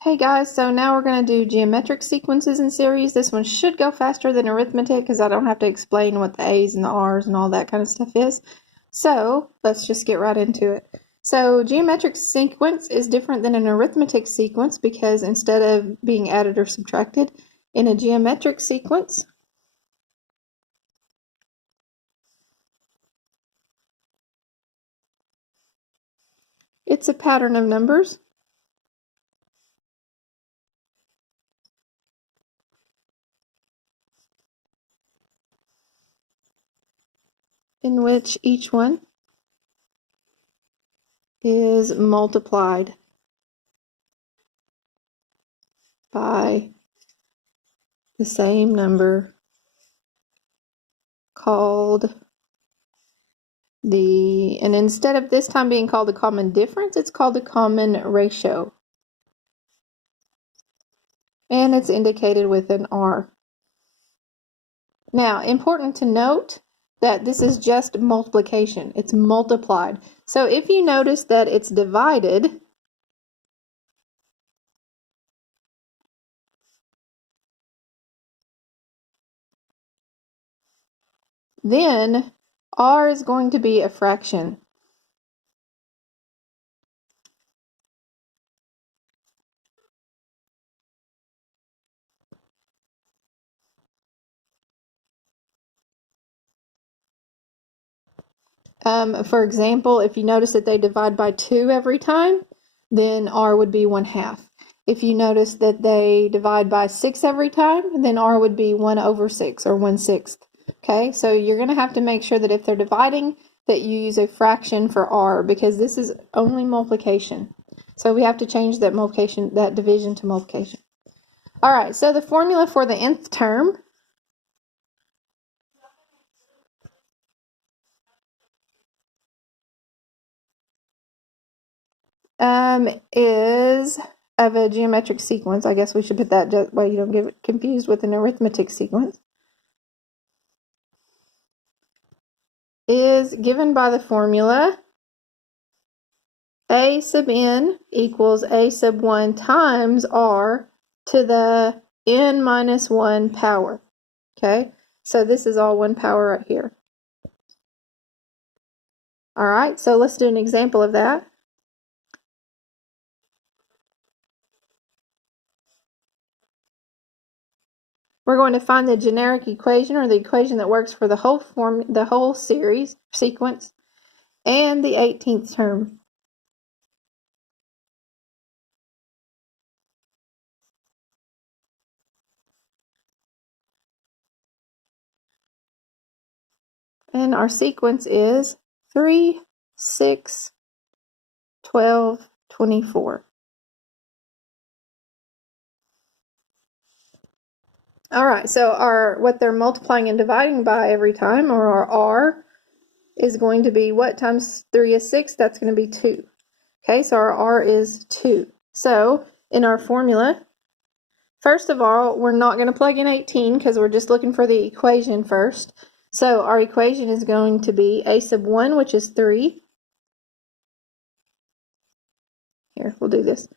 Hey guys, so now we're going to do geometric sequences and series. This one should go faster than arithmetic because I don't have to explain what the A's and the R's and all that kind of stuff is. So let's just get right into it. So geometric sequence is different than an arithmetic sequence because instead of being added or subtracted, in a geometric sequence, it's a pattern of numbers in which each one is multiplied by the same number called and instead of this time being called the common difference, it's called the common ratio. And it's indicated with an R. Now, important to note that this is just multiplication. It's multiplied. So if you notice that it's divided, then R is going to be a fraction. For example, if you notice that they divide by 2 every time, then R would be 1/2. If you notice that they divide by 6 every time, then R would be 1/6 or 1/6. Okay, so you're going to have to make sure that if they're dividing, that you use a fraction for R because this is only multiplication. So we have to change that multiplication, that division to multiplication. All right, so the formula for the nth term is of a geometric sequence. I guess we should put that just way you don't get confused with an arithmetic sequence. Is given by the formula a sub n equals a sub 1 times r to the n minus 1 power. Okay, so this is all 1 power right here. All right, so let's do an example of that. We're going to find the generic equation, or the equation that works for the whole series sequence, and the 18th term. And our sequence is 3, 6, 12, 24. All right, so what they're multiplying and dividing by every time, or our R, is going to be what times 3 is 6? That's going to be 2. Okay, so our R is 2. So in our formula, first of all, we're not going to plug in 18 because we're just looking for the equation first. So our equation is going to be a sub 1, which is 3. Here, we'll do this.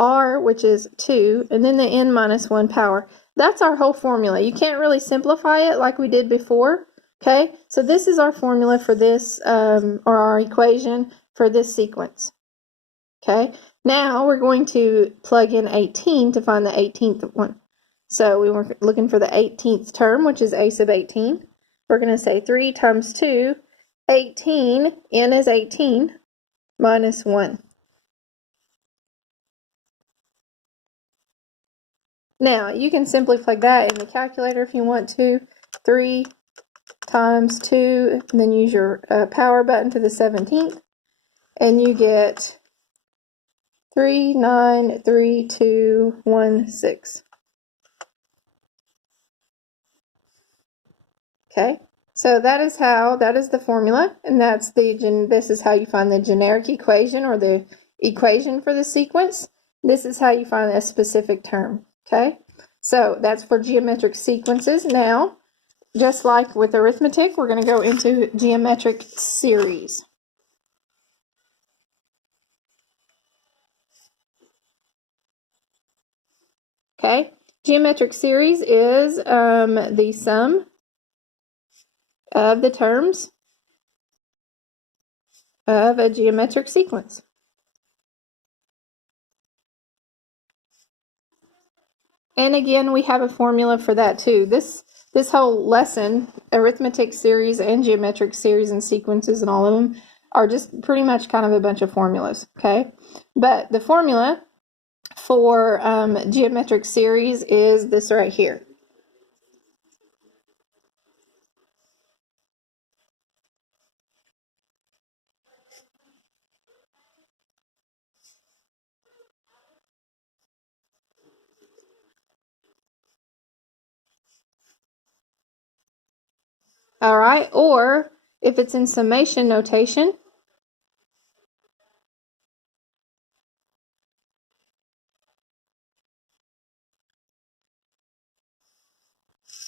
R, which is 2, and then the n minus 1 power. That's our whole formula. You can't really simplify it like we did before. Okay, so this is our formula for this, or our equation for this sequence. Okay, now we're going to plug in 18 to find the 18th one. So we were looking for the 18th term, which is a sub 18. We're going to say 3 times 2, 18, n is 18, minus 1. Now, you can simply plug that in the calculator if you want to. 3 times 2, and then use your power button to the 17th, and you get 393216. Okay, so that is the formula, and this is how you find the generic equation, or the equation for the sequence. This is how you find a specific term. Okay, so that's for geometric sequences. Now, just like with arithmetic, we're going to go into geometric series. Okay, geometric series is the sum of the terms of a geometric sequence. And again, we have a formula for that too. This whole lesson, arithmetic series and geometric series and sequences and all of them are just pretty much kind of a bunch of formulas, okay? But the formula for geometric series is this right here. All right, or if it's in summation notation,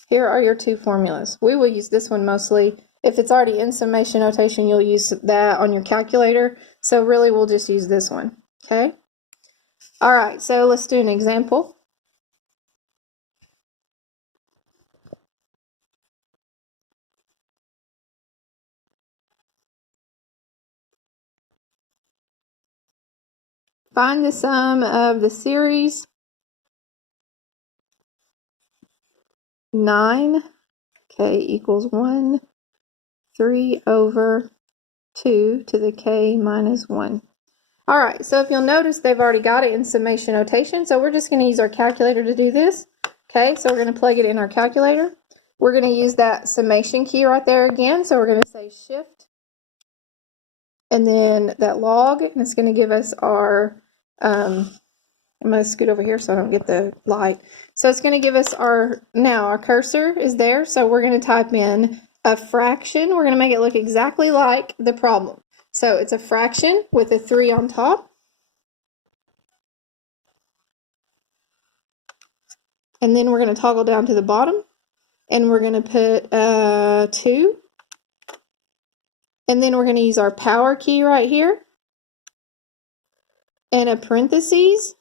here are your two formulas. We will use this one mostly. If it's already in summation notation, you'll use that on your calculator. So really, we'll just use this one, okay? All right, so let's do an example. Find the sum of the series 9, k equals 1, 3 over 2 to the k minus 1. All right, so if you'll notice, they've already got it in summation notation, so we're just going to use our calculator to do this. Okay, so we're going to plug it in our calculator. We're going to use that summation key right there again, so we're going to say shift, and then that log, and it's going to give us our, I'm going to scoot over here so I don't get the light. So it's going to give us now our cursor is there, so we're going to type in a fraction. We're going to make it look exactly like the problem. So it's a fraction with a 3 on top. And then we're going to toggle down to the bottom, and we're going to put 2. And then we're going to use our power key right here, and a parentheses,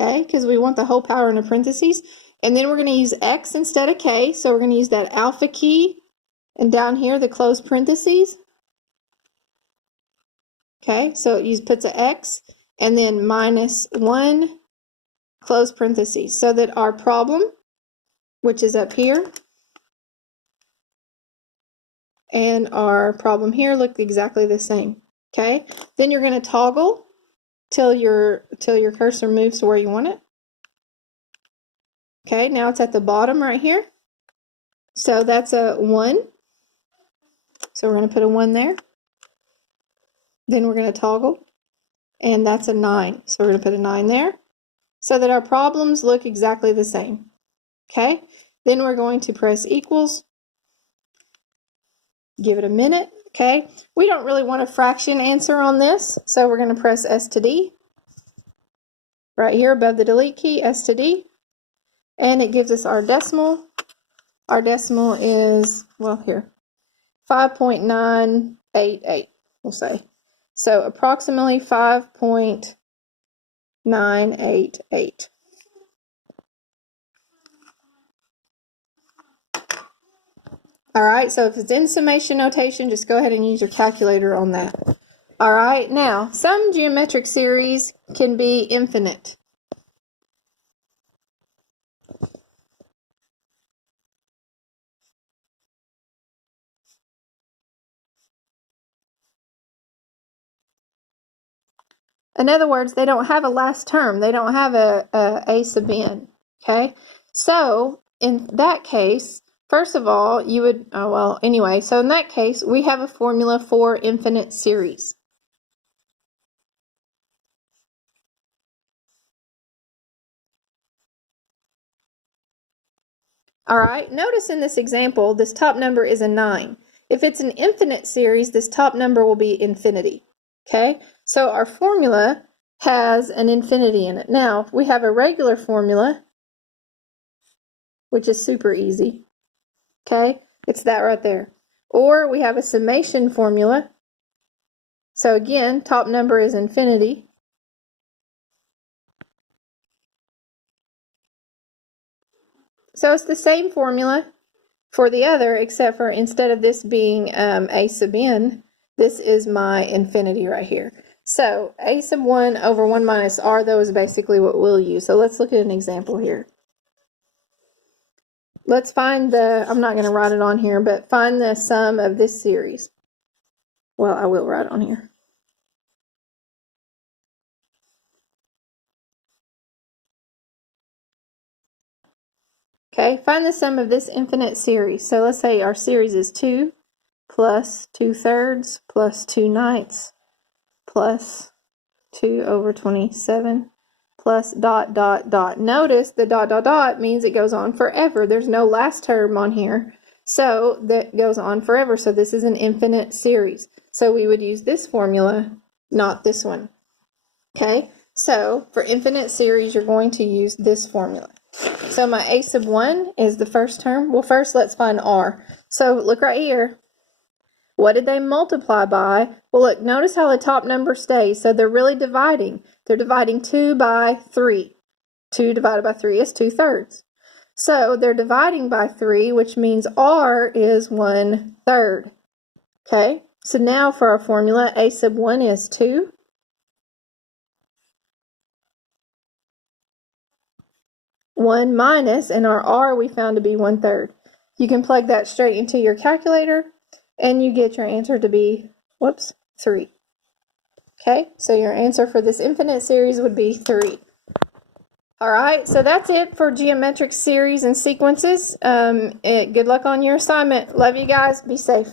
okay, because we want the whole power in a parentheses. And then we're going to use X instead of K, so we're going to use that alpha key, and down here the close parentheses. Okay, so it puts an X, and then minus 1, close parentheses, so that our problem, which is up here, and our problem here look exactly the same. Okay, then you're going to toggle till your cursor moves to where you want it. Okay, now it's at the bottom right here. So that's a 1. So we're going to put a 1 there. Then we're going to toggle, and that's a 9. So we're going to put a 9 there, so that our problems look exactly the same. Okay, then we're going to press equals. Give it a minute. Okay, we don't really want a fraction answer on this, so we're going to press S to D. Right here above the delete key, S to D. And it gives us our decimal. Our decimal is, well, here, 5.988, we'll say. So approximately 5.988. All right, so if it's in summation notation, just go ahead and use your calculator on that. All right, now, some geometric series can be infinite. In other words, they don't have a last term. They don't have a sub n, okay? So in that case, first of all, you would, so in that case, we have a formula for infinite series. All right, notice in this example, this top number is a 9. If it's an infinite series, this top number will be infinity, okay? So our formula has an infinity in it. Now, we have a regular formula, which is super easy, okay? It's that right there. Or we have a summation formula. So again, top number is infinity. So it's the same formula for the other, except for instead of this being a sub n, this is my infinity right here. So a sub 1 over 1 minus r, though, is basically what we'll use. So let's look at an example here. Let's find the, I'm not going to write it on here, but find the sum of this series. Well, I will write on here. Okay, find the sum of this infinite series. So let's say our series is 2 plus 2/3 plus 2/9 plus 2 over 27 plus dot, dot, dot. Notice the dot, dot, dot means it goes on forever. There's no last term on here. So that goes on forever. So this is an infinite series. So we would use this formula, not this one. Okay, so for infinite series, you're going to use this formula. So my a sub 1 is the first term. Well, first let's find r. So look right here. What did they multiply by? Well, look, notice how the top number stays. So they're really dividing. They're dividing 2 by 3. 2 divided by 3 is 2/3. So they're dividing by 3, which means r is 1/3. Okay, so now for our formula, a sub 1 is 2. One minus, and our r we found to be 1/3. You can plug that straight into your calculator, and you get your answer to be, 3. Okay, so your answer for this infinite series would be 3. All right, so that's it for geometric series and sequences. Good luck on your assignment. Love you guys. Be safe.